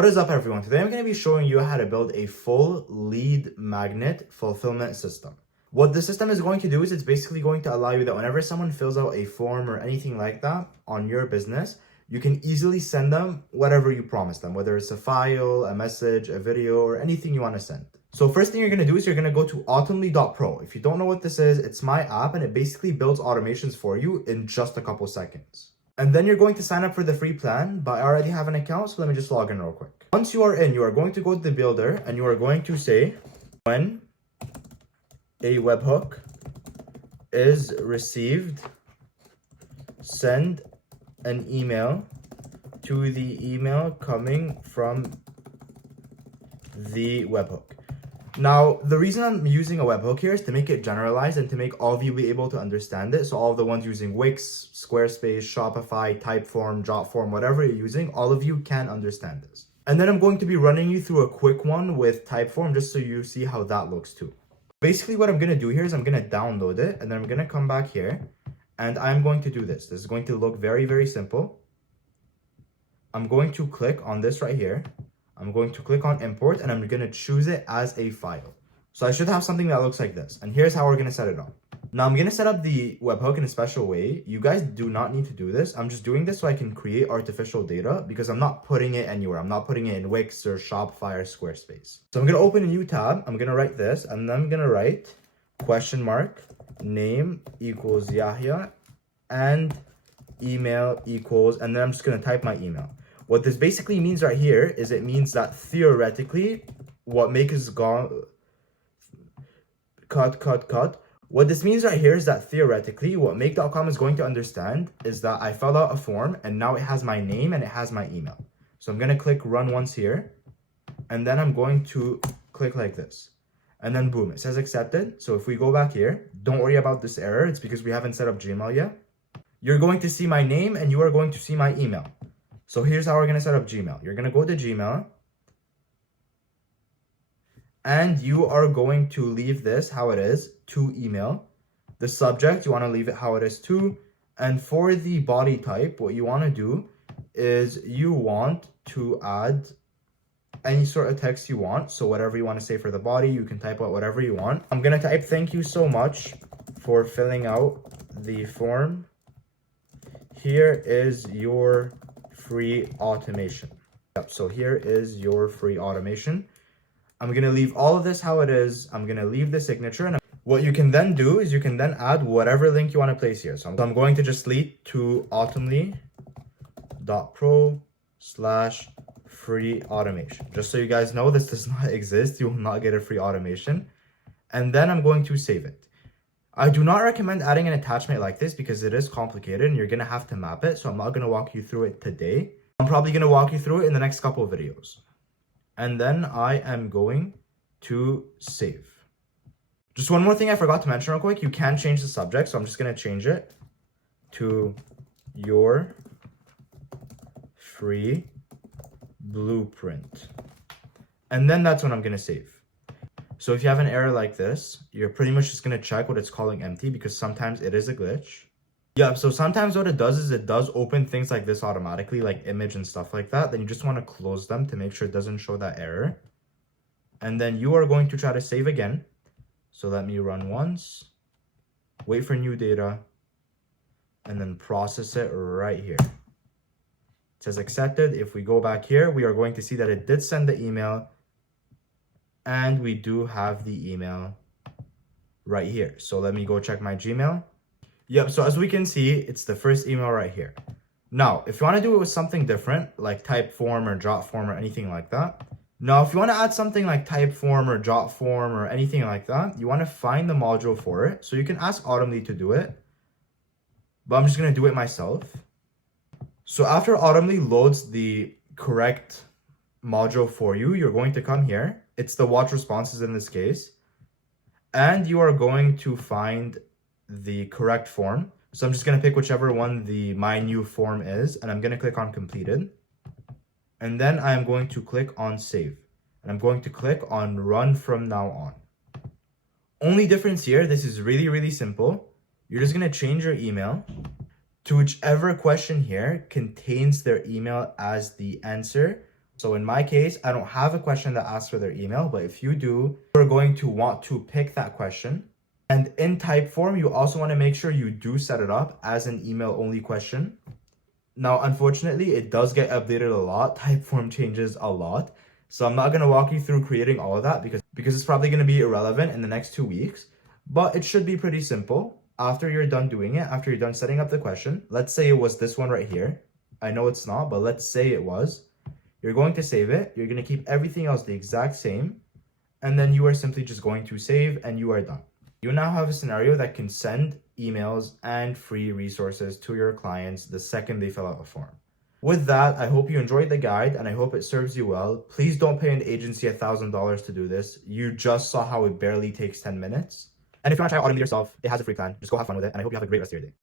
what is up everyone? Today I'm going to be showing you how to build a full lead magnet fulfillment system. What the system is going to do is it's basically going to allow you that whenever someone fills out a form or anything like that on your business, you can easily send them whatever you promise them, whether it's a file, a message, a video, or anything you want to send. So first thing you're going to do is you're going to go to automly.pro. If you don't know what this is, it's my app and it basically builds automations for you in just a couple seconds. And then you're going to sign up for the free plan, but I already have an account, so let me just log in real quick. Once you are in, you are going to go to the builder and you are going to say, when a webhook is received, send an email to the email coming from the webhook. Now, the reason I'm using a webhook here is to make it generalized and to make all of you be able to understand it. So all of the ones using Wix, Squarespace, Shopify, Typeform, Jotform, whatever you're using, all of you can understand this. And then I'm going to be running you through a quick one with Typeform just so you see how that looks too. Basically what I'm going to do here is I'm going to download it and then I'm going to come back here and I'm going to do this. This is going to look very, very simple. I'm going to click on this right here. I'm going to click on import and I'm going to choose it as a file. So I should have something that looks like this. And here's how we're going to set it up. Now I'm going to set up the webhook in a special way. You guys do not need to do this. I'm just doing this so I can create artificial data because I'm not putting it anywhere. I'm not putting it in Wix or Shopify or Squarespace. So I'm going to open a new tab. I'm going to write this and then I'm going to write question mark name equals Yahya and email equals, and then I'm just going to type my email. What this basically means right here is it means that theoretically, what What this means right here is that theoretically, what make.com is going to understand is that I filled out a form and now it has my name and it has my email. So I'm going to click run once here and then I'm going to click like this. And then boom, it says accepted. So if we go back here, don't worry about this error. It's because we haven't set up Gmail yet. You're going to see my name and you are going to see my email. So here's how we're going to set up Gmail. You're going to go to Gmail and you are going to leave this how it is, to email. The subject, you want to leave it how it is too. And for the body type, what you want to do is you want to add any sort of text you want. So whatever you want to say for the body, you can type out whatever you want. I'm going to type thank you so much for filling out the form. Here is your free automation. Yep, so here is your free automation. I'm going to leave all of this how it is. I'm going to leave the signature. And what you can then do is you can then add whatever link you want to place here. So I'm going to just lead to automly.pro/free automation. Just so you guys know, this does not exist. You will not get a free automation. And then I'm going to save it. I do not recommend adding an attachment like this because it is complicated and you're going to have to map it. So I'm not going to walk you through it today. I'm probably going to walk you through it in the next couple of videos. And then I am going to save. Just one more thing I forgot to mention real quick. You can change the subject. So I'm just going to change it to your free blueprint. And then that's when I'm going to save. So if you have an error like this, you're pretty much just going to check what it's calling empty because sometimes it is a glitch. Yeah, so sometimes what it does is it does open things like this automatically, like image and stuff like that. Then you just want to close them to make sure it doesn't show that error. And then you are going to try to save again. So let me run once, wait for new data, and then process it right here. It says accepted. If we go back here, we are going to see that it did send the email. And we do have the email right here. So let me go check my Gmail. Yep, so as we can see, it's the first email right here. Now, if you want to do it with something different, like Typeform or Jotform or anything like that. Now, if you want to add something like Typeform or Jotform or anything like that, you want to find the module for it. So you can ask Automly to do it. But I'm just going to do it myself. So after Automly loads the correct module for you, you're going to come here. It's the watch responses in this case. And you are going to find the correct form. So I'm just going to pick whichever one the my new form is. And I'm going to click on completed. And then I'm going to click on save. And I'm going to click on run from now on. Only difference here, this is really, really simple. You're just going to change your email to whichever question here contains their email as the answer So in my case, I don't have a question that asks for their email, but if you do, you're going to want to pick that question. And in Typeform, you also want to make sure you do set it up as an email only question. Now, unfortunately, it does get updated a lot. Typeform changes a lot. So I'm not going to walk you through creating all of that because it's probably going to be irrelevant in the next 2 weeks. But it should be pretty simple. After you're done doing it, after you're done setting up the question, let's say it was this one right here. I know it's not, but let's say it was. You're going to save it. You're going to keep everything else the exact same. And then you are simply just going to save and you are done. You now have a scenario that can send emails and free resources to your clients the second they fill out a form. With that, I hope you enjoyed the guide and I hope it serves you well. Please don't pay an agency $1,000 to do this. You just saw how it barely takes 10 minutes. And if you want to try out automate yourself, it has a free plan. Just go have fun with it. And I hope you have a great rest of your day.